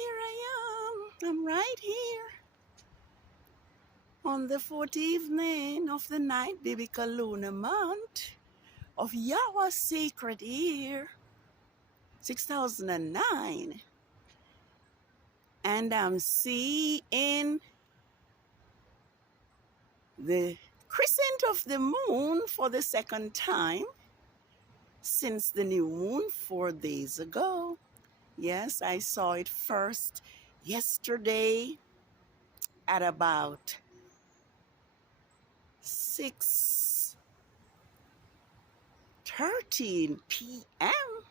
here I am. I'm right here on the 4th evening of the 9th biblical lunar month of YAH'S sacred year, 6009. And I'm seeing the crescent of the moon for the second time since the new moon 4 days ago. Yes, I saw it first yesterday at about 6:13 p.m.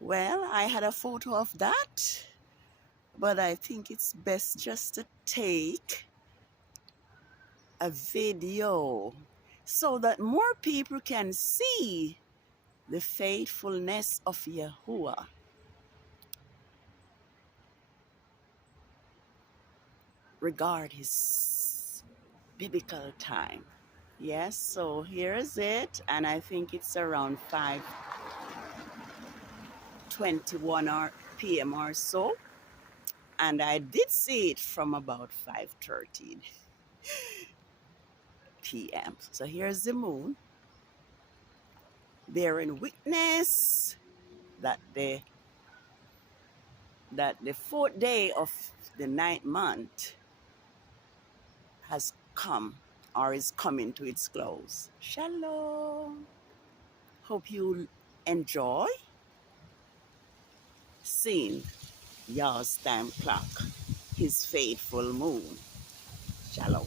Well, I had a photo of that, but I think it's best just to take a video so that more people can see the faithfulness of Yahuwah. Regard his biblical time. Yes, so here is it, and I think it's around 5:21 p.m. or so, and I did see it from about 5:13 p.m. So here's the moon, bearing witness that the 4th day of the 9th month has come or is coming to its close. Shalom. Hope you enjoy seeing Yah's time clock, his faithful moon. Shalom.